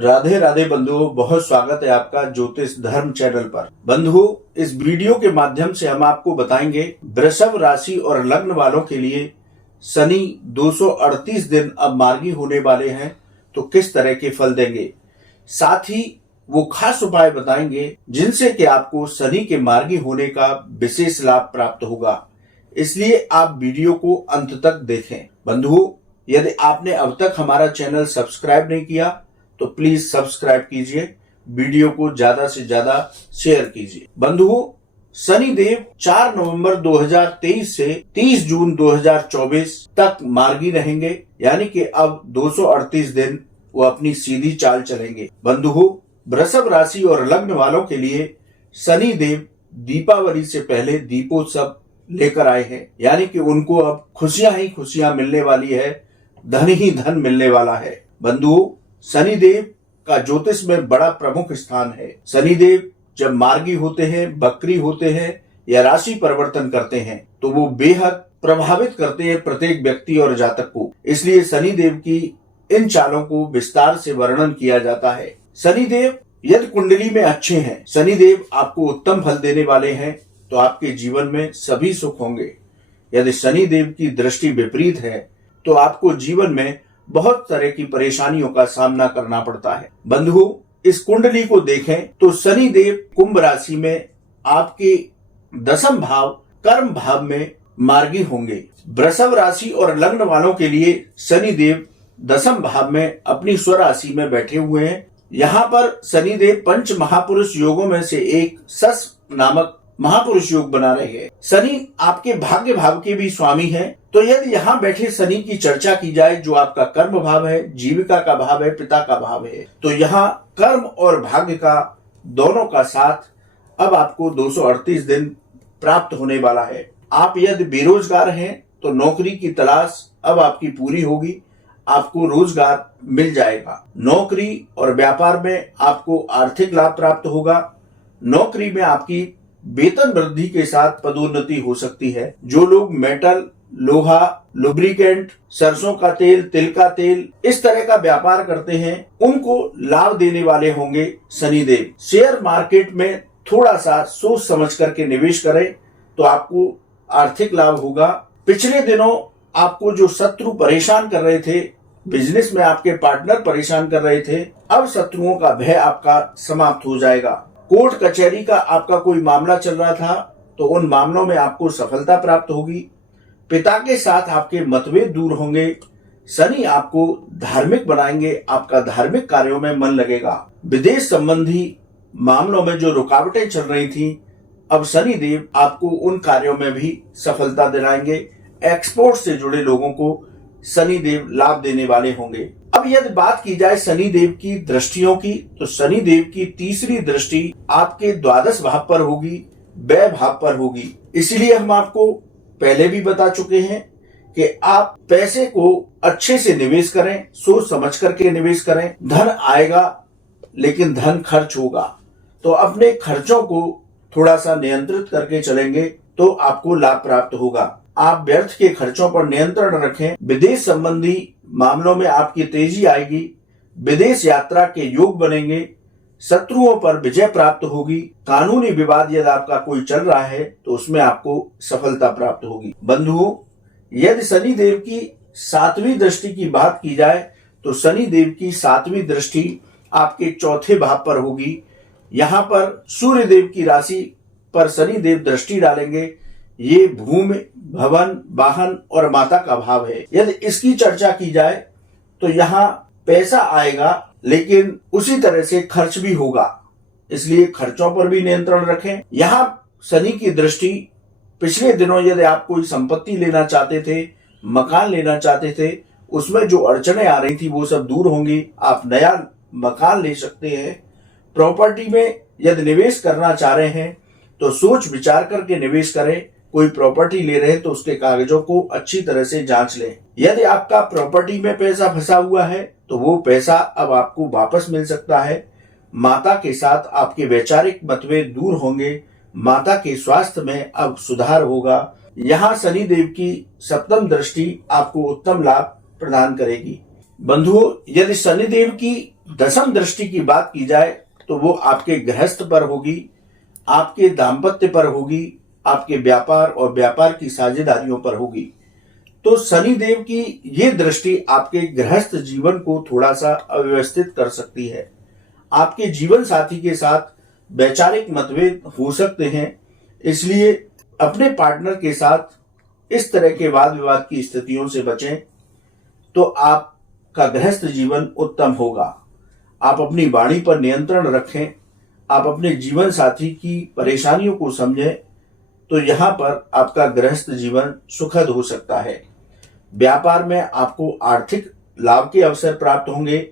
राधे राधे बंधुओं, बहुत स्वागत है आपका ज्योतिष धर्म चैनल पर। बंधुओं, इस वीडियो के माध्यम से हम आपको बताएंगे वृषभ राशि और लग्न वालों के लिए शनि 238 दिन अब मार्गी होने वाले हैं, तो किस तरह के फल देंगे। साथ ही वो खास उपाय बताएंगे जिनसे कि आपको शनि के मार्गी होने का विशेष लाभ प्राप्त होगा। इसलिए आप वीडियो को अंत तक देखें। बंधुओं, यदि आपने अब तक हमारा चैनल सब्सक्राइब नहीं किया तो प्लीज सब्सक्राइब कीजिए, वीडियो को ज्यादा से ज्यादा शेयर कीजिए। बंधुओं, शनि देव 4 नवंबर 2023 से 30 जून 2024 तक मार्गी रहेंगे, यानी कि अब 238 दिन वो अपनी सीधी चाल चलेंगे। बंधुओं, वृषभ राशि और लग्न वालों के लिए शनि देव दीपावली से पहले दीपोत्सव लेकर आए हैं, यानी कि उनको अब खुशियां ही खुशियां मिलने वाली है, धन ही धन मिलने वाला है। बंधुओं, शनिदेव का ज्योतिष में बड़ा प्रमुख स्थान है। शनिदेव जब मार्गी होते हैं, बकरी होते हैं या राशि परिवर्तन करते हैं तो वो बेहद प्रभावित करते हैं प्रत्येक व्यक्ति और जातक को। इसलिए शनिदेव की इन चालों को विस्तार से वर्णन किया जाता है। शनिदेव यदि कुंडली में अच्छे हैं, शनिदेव आपको उत्तम फल देने वाले हैं, तो आपके जीवन में सभी सुख होंगे। यदि शनिदेव की दृष्टि विपरीत है तो आपको जीवन में बहुत तरह की परेशानियों का सामना करना पड़ता है। बंधुओं, इस कुंडली को देखें तो शनि देव कुंभ राशि में आपके 10वें भाव कर्म भाव में मार्गी होंगे। वृषभ राशि और लग्न वालों के लिए शनि देव 10वें भाव में अपनी स्वराशि में बैठे हुए हैं। यहाँ पर शनि देव पंच महापुरुष योगों में से एक सस नामक महापुरुष योग बना रहे हैं। शनि आपके भाग्य भाव के भी स्वामी हैं, तो यदि यहाँ बैठे शनि की चर्चा की जाए, जो आपका कर्म भाव है, जीविका का भाव है, पिता का भाव है, तो यहाँ कर्म और भाग्य का दोनों का साथ अब आपको 238 दिन प्राप्त होने वाला है। आप यदि बेरोजगार हैं तो नौकरी की तलाश अब आपकी पूरी होगी, आपको रोजगार मिल जाएगा। नौकरी और व्यापार में आपको आर्थिक लाभ प्राप्त होगा। नौकरी में आपकी वेतन वृद्धि के साथ पदोन्नति हो सकती है। जो लोग मेटल, लोहा, लुब्रिकेंट, सरसों का तेल, तिल का तेल इस तरह का व्यापार करते हैं, उनको लाभ देने वाले होंगे शनिदेव। शेयर मार्केट में थोड़ा सा सोच समझ करके निवेश करें तो आपको आर्थिक लाभ होगा। पिछले दिनों आपको जो शत्रु परेशान कर रहे थे, बिजनेस में आपके पार्टनर परेशान कर रहे थे, अब शत्रुओं का भय आपका समाप्त हो जाएगा। कोर्ट कचहरी का आपका कोई मामला चल रहा था तो उन मामलों में आपको सफलता प्राप्त होगी। पिता के साथ आपके मतभेद दूर होंगे। शनि आपको धार्मिक बनाएंगे, आपका धार्मिक कार्यों में मन लगेगा। विदेश संबंधी मामलों में जो रुकावटें चल रही थी, अब शनि देव आपको उन कार्यों में भी सफलता दिलाएंगे। एक्सपोर्ट से जुड़े लोगों को शनि देव लाभ देने वाले होंगे। अब यदि बात की जाए शनि देव की दृष्टियों की, तो शनि देव की तीसरी दृष्टि आपके द्वादश भाव पर होगी, व्यय भाव पर होगी। इसलिए हम आपको पहले भी बता चुके हैं कि आप पैसे को अच्छे से निवेश करें, सोच समझ करके निवेश करें। धन आएगा लेकिन धन खर्च होगा, तो अपने खर्चों को थोड़ा सा नियंत्रित करके चलेंगे तो आपको लाभ प्राप्त होगा। आप व्यर्थ के खर्चों पर नियंत्रण रखें। विदेश संबंधी मामलों में आपकी तेजी आएगी। विदेश यात्रा के योग बनेंगे। शत्रुओं पर विजय प्राप्त होगी। कानूनी विवाद यदि आपका कोई चल रहा है तो उसमें आपको सफलता प्राप्त होगी। बंधुओं, यदि शनि देव की 7वीं दृष्टि की बात की जाए तो शनि देव की 7वीं दृष्टि आपके 4थे भाव पर होगी। यहाँ पर सूर्य देव की राशि पर शनि देव दृष्टि डालेंगे। ये भूमि, भवन, वाहन और माता का भाव है। यदि इसकी चर्चा की जाए तो यहाँ पैसा आएगा लेकिन उसी तरह से खर्च भी होगा, इसलिए खर्चों पर भी नियंत्रण रखें। यहाँ शनि की दृष्टि पिछले दिनों यदि आप कोई संपत्ति लेना चाहते थे, मकान लेना चाहते थे, उसमें जो अड़चने आ रही थी वो सब दूर होंगी। आप नया मकान ले सकते हैं। प्रॉपर्टी में यदि निवेश करना चाह रहे हैं तो सोच विचार करके निवेश करें। कोई प्रॉपर्टी ले रहे हैं तो उसके कागजों को अच्छी तरह से जांच लें। यदि आपका प्रॉपर्टी में पैसा फंसा हुआ है तो वो पैसा अब आपको वापस मिल सकता है। माता के साथ आपके वैचारिक मतभेद दूर होंगे। माता के स्वास्थ्य में अब सुधार होगा। यहाँ शनि देव की 7वीं दृष्टि आपको उत्तम लाभ प्रदान करेगी। बंधुओं, यदि शनिदेव की दशम दृष्टि की बात की जाए तो वो आपके गृहस्थ पर होगी, आपके दाम्पत्य पर होगी, आपके व्यापार और व्यापार की साझेदारियों पर होगी। तो शनि देव की ये दृष्टि आपके गृहस्थ जीवन को थोड़ा सा अव्यवस्थित कर सकती है। आपके जीवन साथी के साथ वैचारिक मतभेद हो सकते हैं, इसलिए अपने पार्टनर के साथ इस तरह के वाद विवाद की स्थितियों से बचें तो आपका गृहस्थ जीवन उत्तम होगा। आप अपनी वाणी पर नियंत्रण रखें, आप अपने जीवन साथी की परेशानियों को समझें तो यहाँ पर आपका गृहस्थ जीवन सुखद हो सकता है। व्यापार में आपको आर्थिक लाभ के अवसर प्राप्त होंगे,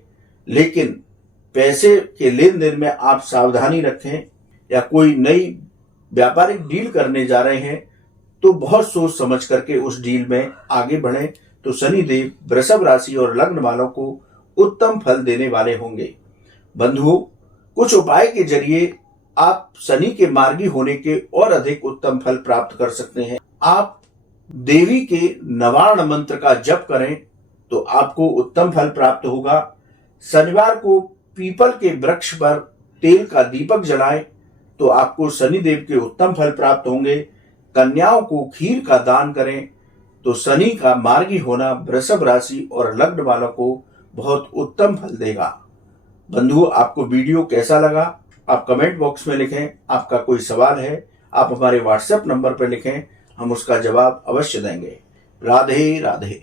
लेकिन पैसे के लेन देन में आप सावधानी रखें। या कोई नई व्यापारिक डील करने जा रहे हैं तो बहुत सोच समझ करके उस डील में आगे बढ़ें तो शनि देव वृषभ राशि और लग्न वालों को उत्तम फल देने वाले होंगे। बंधुओं, कुछ उपाय के जरिए आप शनि के मार्गी होने के और अधिक उत्तम फल प्राप्त कर सकते हैं। आप देवी के नवार्ण मंत्र का जप करें तो आपको उत्तम फल प्राप्त होगा। शनिवार को पीपल के वृक्ष पर तेल का दीपक जलाएं तो आपको शनि देव के उत्तम फल प्राप्त होंगे। कन्याओं को खीर का दान करें तो शनि का मार्गी होना वृषभ राशि और लग्न वालों को बहुत उत्तम फल देगा। बंधुओं, आपको वीडियो कैसा लगा आप कमेंट बॉक्स में लिखें। आपका कोई सवाल है आप हमारे व्हाट्सएप नंबर पर लिखें, हम उसका जवाब अवश्य देंगे। राधे राधे।